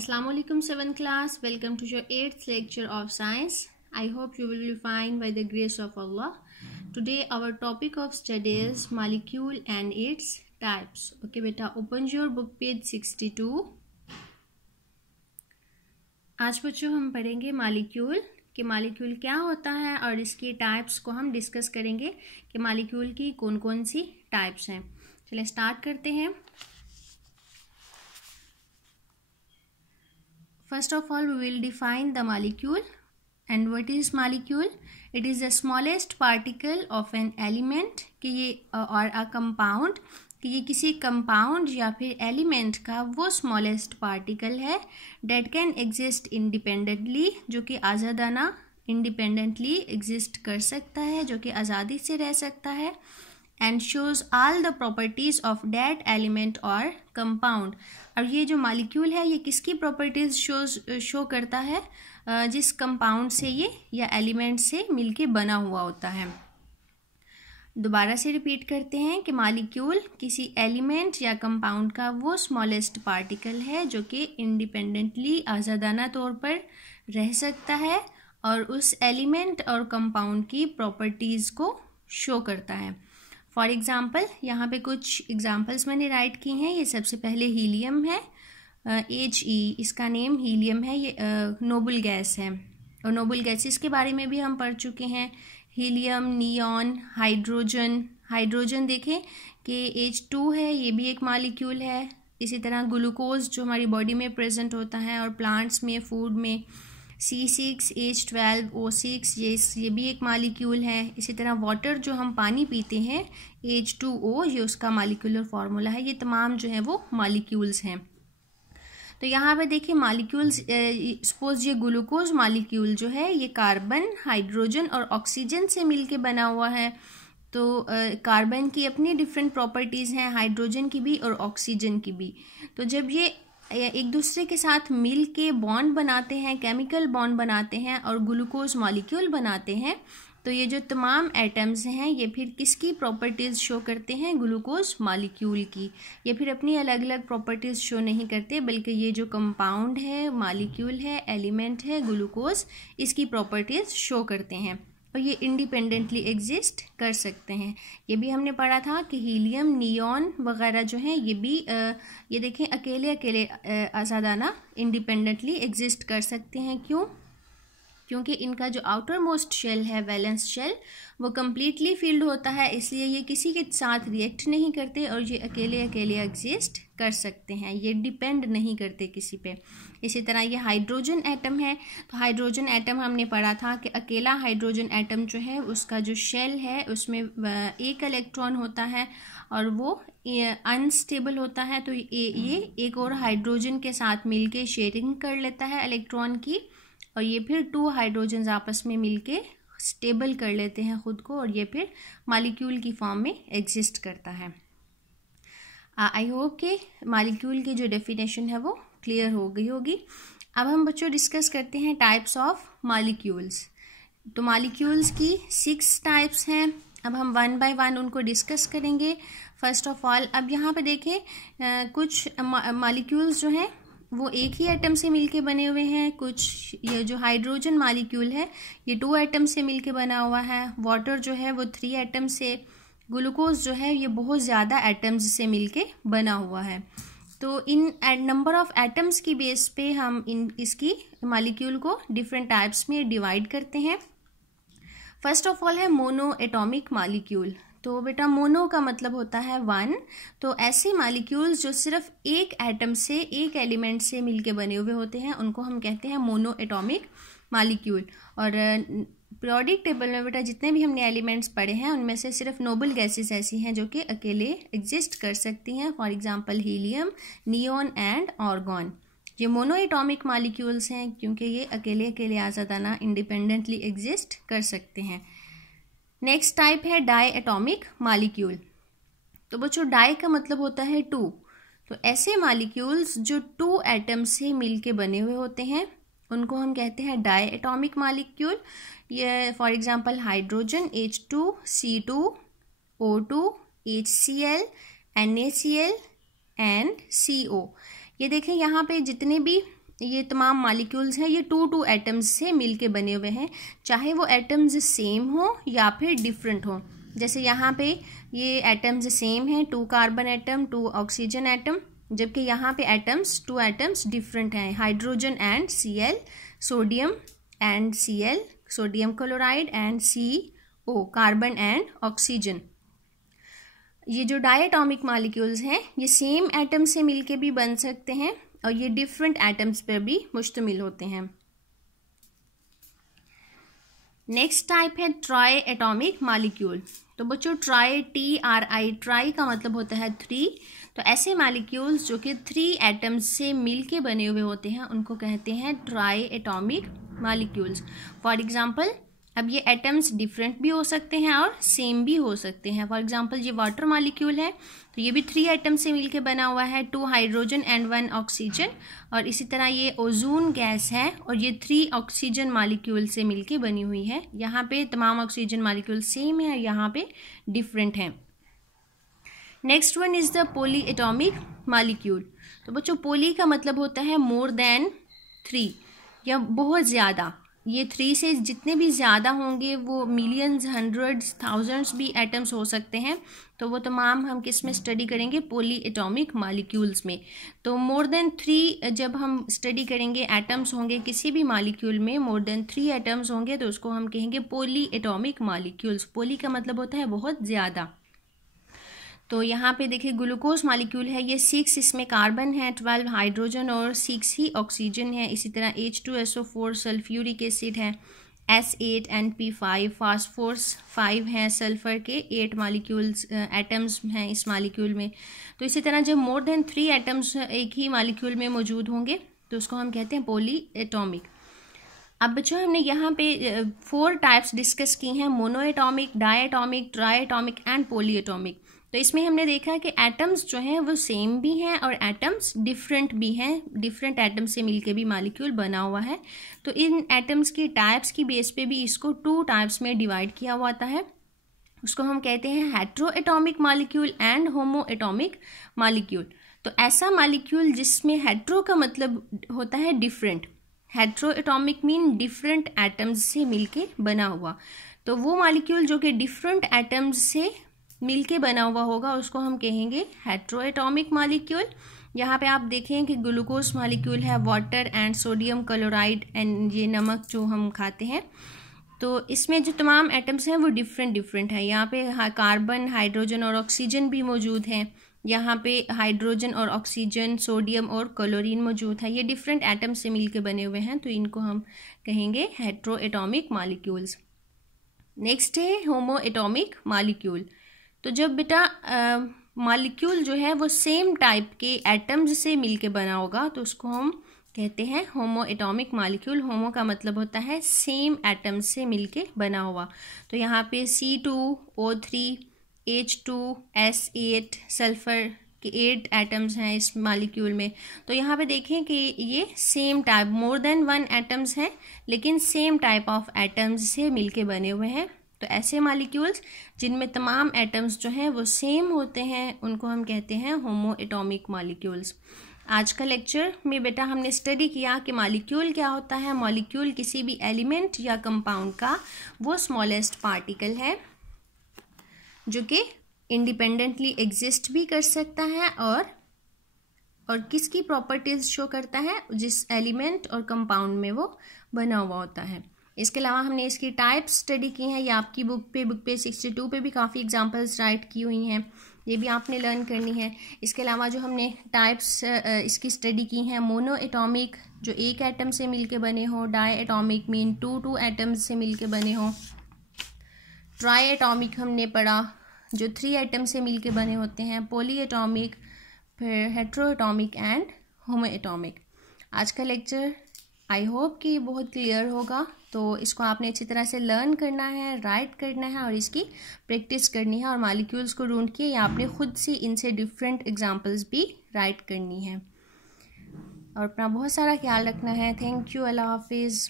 Assalamualaikum 7th class. Welcome to your 8th lecture of science. I hope you will be fine by the grace of Allah. Today our topic of study is molecule and its types. Okay beta, open your book page 62. आज बच्चों हम पढ़ेंगे molecule कि molecule क्या होता है और इसकी टाइप्स को हम डिस्कस करेंगे कि मॉलिक्यूल की कौन कौन सी टाइप्स हैं। चलिए स्टार्ट करते हैं। First of all, we will define the molecule. And what is molecule? It is the smallest particle of an element कि ये और a compound कि ये किसी compound या फिर element का वो smallest particle है that can exist independently, जो कि आज़ादाना independently exist कर सकता है, जो कि आज़ादी से रह सकता है, and shows all the properties of that element or compound। और ये जो मॉलिक्यूल है ये किसकी प्रॉपर्टीज शो करता है? जिस कंपाउंड से ये या एलिमेंट से मिलके बना हुआ होता है। दोबारा से रिपीट करते हैं कि मॉलिक्यूल किसी एलिमेंट या कंपाउंड का वो स्मॉलेस्ट पार्टिकल है जो कि इंडिपेंडेंटली आज़ादाना तौर पर रह सकता है और उस एलिमेंट और कंपाउंड की प्रॉपर्टीज़ को शो करता है। फॉर एग्ज़ाम्पल यहाँ पे कुछ एग्जाम्पल्स मैंने राइट की हैं। ये सबसे पहले हीलियम है, HE इसका नेम हीलियम है, ये नोबल गैस है और नोबल गैसेस के बारे में भी हम पढ़ चुके हैं। हीलियम, नियॉन, हाइड्रोजन देखें कि H2 है, ये भी एक मॉलिक्यूल है। इसी तरह ग्लूकोज जो हमारी बॉडी में प्रेजेंट होता है और प्लांट्स में, फूड में, C6H12O6 ये भी एक मॉलिक्यूल है। इसी तरह वाटर जो हम पानी पीते हैं H2O ये उसका मॉलिक्यूलर फार्मूला है। ये तमाम जो है वो मॉलिक्यूल्स हैं। तो यहाँ पे देखिए मॉलिक्यूल्स, सपोज ये ग्लूकोज मॉलिक्यूल जो है ये कार्बन, हाइड्रोजन और ऑक्सीजन से मिलके बना हुआ है। तो कार्बन की अपनी डिफरेंट प्रॉपर्टीज़ हैं, हाइड्रोजन की भी और ऑक्सीजन की भी। तो जब ये एक दूसरे के साथ मिल के बॉन्ड बनाते हैं, केमिकल बॉन्ड बनाते हैं और ग्लूकोज मॉलिक्यूल बनाते हैं, तो ये जो तमाम एटम्स हैं ये फिर किसकी प्रॉपर्टीज़ शो करते हैं? ग्लूकोज मॉलिक्यूल की। ये फिर अपनी अलग अलग प्रॉपर्टीज़ शो नहीं करते, बल्कि ये जो कंपाउंड है, मॉलिक्यूल है, एलिमेंट है ग्लूकोज, इसकी प्रॉपर्टीज़ शो करते हैं और ये इंडिपेंडेंटली एग्जिस्ट कर सकते हैं। ये भी हमने पढ़ा था कि हीलियम, नियॉन वगैरह जो हैं ये भी ये देखें अकेले अकेले आज़ादाना इंडिपेंडेंटली एग्जिस्ट कर सकते हैं। क्यों? क्योंकि इनका जो आउटर मोस्ट शेल है, वैलेंस शेल, वो कम्प्लीटली फिल्ड होता है, इसलिए ये किसी के साथ रिएक्ट नहीं करते और ये अकेले अकेले एग्जिस्ट कर सकते हैं, ये डिपेंड नहीं करते किसी पे। इसी तरह ये हाइड्रोजन एटम है। तो हाइड्रोजन एटम हमने पढ़ा था कि अकेला हाइड्रोजन एटम जो है उसका जो शेल है उसमें एक इलेक्ट्रॉन होता है और वो अनस्टेबल होता है। तो ये एक और हाइड्रोजन के साथ मिलके शेयरिंग कर लेता है इलेक्ट्रॉन की और ये फिर 2 हाइड्रोजन आपस में मिलके स्टेबल कर लेते हैं ख़ुद को और ये फिर मॉलिक्यूल की फॉर्म में एग्जिस्ट करता है। आई होप कि मॉलिक्यूल की जो डेफिनेशन है वो क्लियर हो गई होगी। अब हम बच्चों डिस्कस करते हैं टाइप्स ऑफ मॉलिक्यूल्स। तो मॉलिक्यूल्स की 6 टाइप्स हैं। अब हम 1 बाय 1 उनको डिस्कस करेंगे। फर्स्ट ऑफ ऑल अब यहाँ पे देखें कुछ मॉलिक्यूल्स जो हैं वो एक ही एटम से मिलके बने हुए हैं। कुछ ये जो हाइड्रोजन मॉलिक्यूल है ये 2 एटम से मिलके बना हुआ है। वाटर जो है वो 3 एटम से। ग्लूकोज जो है ये बहुत ज़्यादा एटम्स से मिलके बना हुआ है। तो इन नंबर ऑफ एटम्स की बेस पे हम इसकी मॉलिक्यूल को डिफरेंट टाइप्स में डिवाइड करते हैं। फर्स्ट ऑफ ऑल है मोनो एटॉमिक मॉलिक्यूल। तो बेटा मोनो का मतलब होता है 1। तो ऐसे मॉलिक्यूल्स जो सिर्फ एक एटम से, एक एलिमेंट से मिलके बने हुए होते हैं उनको हम कहते हैं मोनो एटॉमिक मॉलिक्यूल। और पीरियोडिक टेबल में बेटा जितने भी हमने एलिमेंट्स पढ़े हैं उनमें से सिर्फ नोबल गैसेस ऐसी हैं जो कि अकेले एग्जिस्ट कर सकती हैं। For example helium, neon and argon. ये मोनो एटॉमिक मॉलिक्यूल्स हैं क्योंकि ये अकेले अकेले आज़ादाना इंडिपेंडेंटली एग्जिस्ट कर सकते हैं। नेक्स्ट टाइप है डाई एटॉमिक मॉलिक्यूल। तो बच्चों डाई का मतलब होता है 2। तो ऐसे मॉलिक्यूल्स जो 2 एटम से मिलके बने हुए होते हैं उनको हम कहते हैं डाई एटॉमिक मॉलिक्यूल। ये for example hydrogen H2, C2O2, HCl, NaCl and CO। ये देखें यहाँ पे जितने भी ये तमाम मॉलिक्यूल्स हैं, ये 2 एटम्स से मिलके बने हुए हैं, चाहे वो एटम्स सेम हो या फिर डिफरेंट हो। जैसे यहाँ पे ये एटम्स सेम हैं, 2 कार्बन एटम 2 ऑक्सीजन एटम, जबकि यहाँ पे एटम्स 2 एटम्स डिफरेंट हैं, hydrogen and Cl, sodium and Cl, sodium chloride and CO, carbon and oxygen. ये जो डायटॉमिक मॉलिक्यूल्स हैं ये सेम एटम से मिलके भी बन सकते हैं और ये डिफरेंट एटम्स पर भी मुश्तमिल होते हैं। नेक्स्ट टाइप है ट्राई एटॉमिक मॉलिक्यूल। तो बच्चों ट्राई, TRI, ट्राई का मतलब होता है 3। तो ऐसे मॉलिक्यूल्स जो कि 3 एटम्स से मिलके बने हुए होते हैं उनको कहते हैं try atomic molecules. For example, अब ये एटम्स डिफरेंट भी हो सकते हैं और सेम भी हो सकते हैं। फॉर एग्जांपल ये वाटर मॉलिक्यूल है तो ये भी 3 एटम से मिलके बना हुआ है, 2 हाइड्रोजन एंड 1 ऑक्सीजन। और इसी तरह ये ओजोन गैस है और ये 3 ऑक्सीजन मॉलिक्यूल से मिलके बनी हुई है। यहाँ पे तमाम ऑक्सीजन मॉलिक्यूल सेम है और यहाँ पे डिफरेंट हैं। Next one is the poly atomic molecule. तो बच्चों पॉली का मतलब होता है मोर देन 3 या बहुत ज़्यादा। ये 3 से जितने भी ज़्यादा होंगे वो मिलियंस, हंड्रेड्स, थाउजेंड्स भी एटम्स हो सकते हैं। तो वो तमाम हम किस में स्टडी करेंगे? पॉली एटॉमिक मॉलिक्यूल्स में। तो मोर देन 3 जब हम स्टडी करेंगे, एटम्स होंगे किसी भी मॉलिक्यूल में मोर देन 3 एटम्स होंगे तो उसको हम कहेंगे पॉली एटॉमिक मॉलिक्यूल्स। पॉली का मतलब होता है बहुत ज़्यादा। तो यहाँ पे देखिए ग्लूकोज मॉलिक्यूल है, ये 6 इसमें कार्बन है, 12 हाइड्रोजन और 6 ही ऑक्सीजन है। इसी तरह H2SO4 सल्फ्यूरिक एसिड है, S8 NP5 फास्फोरस 5 हैं, सल्फर के 8 मॉलिक्यूल्स एटम्स हैं इस मॉलिक्यूल में। तो इसी तरह जब मोर देन 3 एटम्स एक ही मॉलिक्यूल में मौजूद होंगे तो उसको हम कहते हैं पॉली एटॉमिक। अब बच्चों हमने यहाँ पे 4 टाइप्स डिस्कस की हैं, mono atomic, di atomic, tri atomic and poly atomic. तो इसमें हमने देखा कि एटम्स जो हैं वो सेम भी हैं और एटम्स डिफरेंट भी हैं, डिफरेंट एटम्स से मिलके भी मॉलिक्यूल बना हुआ है। तो इन एटम्स की टाइप्स की बेस पे भी इसको 2 टाइप्स में डिवाइड किया हुआ आता है। उसको हम कहते हैं hetero atomic molecule and homo atomic molecule. तो ऐसा मॉलिक्यूल जिसमें हेट्रो का मतलब होता है different, hetero atomic mean different atoms से मिलके बना हुआ। तो वो मॉलिक्यूल जो कि डिफरेंट एटम्स से मिलके बना हुआ होगा उसको हम कहेंगे हेट्रो एटॉमिक मॉलिक्यूल। यहाँ पे आप देखें कि ग्लूकोज मॉलिक्यूल है, water and sodium chloride and ये नमक जो हम खाते हैं। तो इसमें जो तमाम एटम्स हैं वो डिफरेंट है। यहाँ पे कार्बन, हाइड्रोजन और ऑक्सीजन भी मौजूद हैं। यहाँ पे हाइड्रोजन और ऑक्सीजन, सोडियम और क्लोरीन मौजूद है। ये डिफरेंट एटम से मिलके बने हुए हैं तो इनको हम कहेंगे हेट्रो एटॉमिक मॉलिक्यूल्स। नेक्स्ट है होमो एटॉमिक मॉलिक्यूल। तो जब बेटा मॉलिक्यूल जो है वो सेम टाइप के एटम्स से मिलके बना होगा तो उसको हम कहते हैं होमो एटॉमिक मॉलिक्यूल। होमो का मतलब होता है सेम एटम्स से मिलके बना हुआ। तो यहाँ पे C2O3 H2 S8 सल्फर के 8 एटम्स हैं इस मॉलिक्यूल में। तो यहाँ पे देखें कि ये same type, more than 1 atoms हैं लेकिन सेम टाइप ऑफ एटम्स से मिलके बने हुए हैं। तो ऐसे मॉलिक्यूल्स जिनमें तमाम एटम्स जो हैं वो सेम होते हैं उनको हम कहते हैं होमो एटॉमिक मॉलिक्यूल्स। आज का लेक्चर में बेटा हमने स्टडी किया कि मॉलिक्यूल क्या होता है। मॉलिक्यूल किसी भी एलिमेंट या कंपाउंड का वो स्मॉलेस्ट पार्टिकल है जो कि इंडिपेंडेंटली एग्जिस्ट भी कर सकता है और किसकी प्रॉपर्टीज शो करता है, जिस एलिमेंट और कंपाउंड में वो बना हुआ होता है। इसके अलावा हमने इसकी टाइप्स स्टडी की हैं, ये आपकी बुक पे 62 पे भी काफ़ी एग्जांपल्स राइट की हुई हैं, ये भी आपने लर्न करनी है। इसके अलावा जो हमने टाइप्स इसकी स्टडी की हैं, मोनो एटॉमिक जो 1 एटम से मिलके बने हो, डाई एटॉमिक मीन 2 एटम्स से मिलके बने हो, ट्राई एटॉमिक हमने पढ़ा जो 3 एटम से मिलके बने होते हैं, पॉली एटॉमिक, फिर hetero atomic and homo atomic. आज का लेक्चर आई होप कि बहुत क्लियर होगा। तो इसको आपने अच्छी तरह से लर्न करना है, राइट करना है और इसकी प्रैक्टिस करनी है और मॉलिक्यूल्स को ढूंढ के या आपने खुद से इनसे डिफरेंट एग्जांपल्स भी राइट करनी है और अपना बहुत सारा ख्याल रखना है। थैंक यू, अल्लाह हाफिज़।